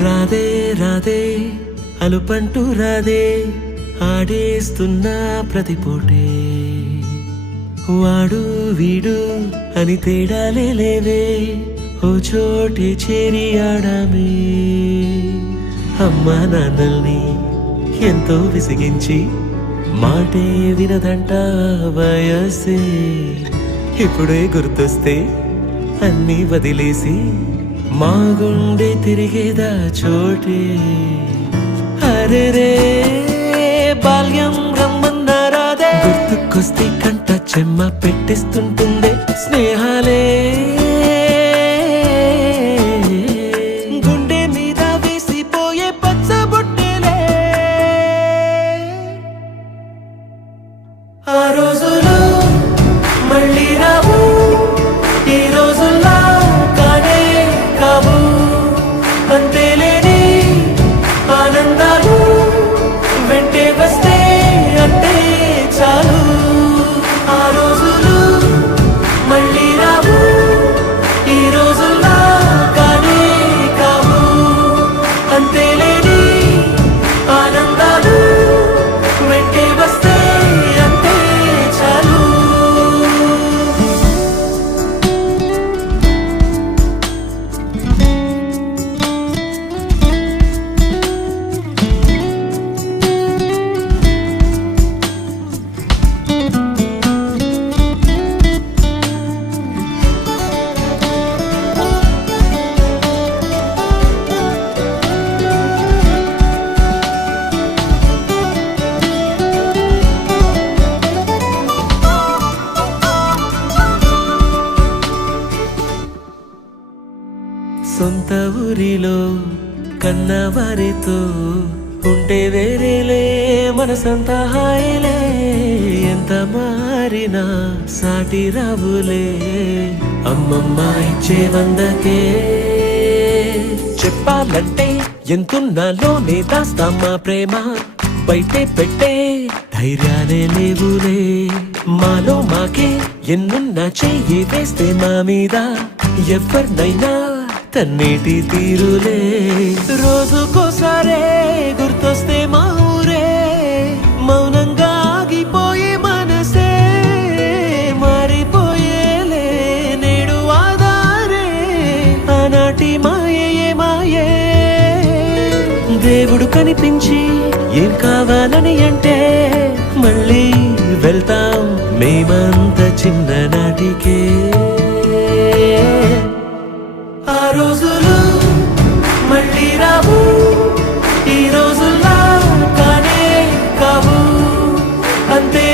రాదే రాదే అలుపంటూ రాదే ఆడేస్తున్నా ప్రతి పూటే వాడు వీడు అని తేడాలే లేవే ఓ చోటే చేరి ఆడామే అమ్మా నాన్నల్ని ఎంతో విసిగించి మాటే వినదంట వయసే ఇప్పుడే గుర్తొస్తే అన్నీ వదిలేసి మా గుండె తిరిగేదా చోటే అరే రే బాల్యం రమ్మన్నారాదే గుర్తుకొస్తే కంట చెమ్మ పెట్టిస్తుంటుందే స్నేహాలే గుండె మీద వేసిపోయే పచ్చబొట్టెలే ఆ రోజులు మళ్ళీ రావు ఈ రోజుల్లా కానే కావు అంతేలేని ఆనందాలు వెంటే వస్తే అంటే చాలు ఆ రోజులు మళ్ళీ రావు ఈ రోజుల్లా కానే కావు అంతేలేని ఆనందాలు వెంటే వస్తే అంటే చాలు సొంత ఊరిలో కన్నవారితో ఉంటే వేరేలే మనసంతా హాయిలే ఎంత మారినా సాటి రావులే అమ్మమ్మ ఇచ్చే వందకే చెప్పాలంటే ఎంతున్నాలోనే దాస్తామా ప్రేమ బయటే పెట్టే ధైర్యాలే లేవులే మాలో మాకే ఎన్నున్నా చెయ్యి వేస్తే మా మీద ఎవరినైనా తన్నేటి తీరులే రోజుకోసారే గుర్తొస్తే మా ఊరే మౌనంగా ఆగిపోయే మనసే మారిపోయేలే నేడు ఆధారే ఆనాటి మాయే మాయే దేవుడు కనిపించి ఏం కావాలని అంటే మళ్ళీ వెళ్తాం మేమంత చిన్ననాటికే ఆ రోజులు మళ్ళీ రావు ఈ రోజుల్లా కానే కావు అంతే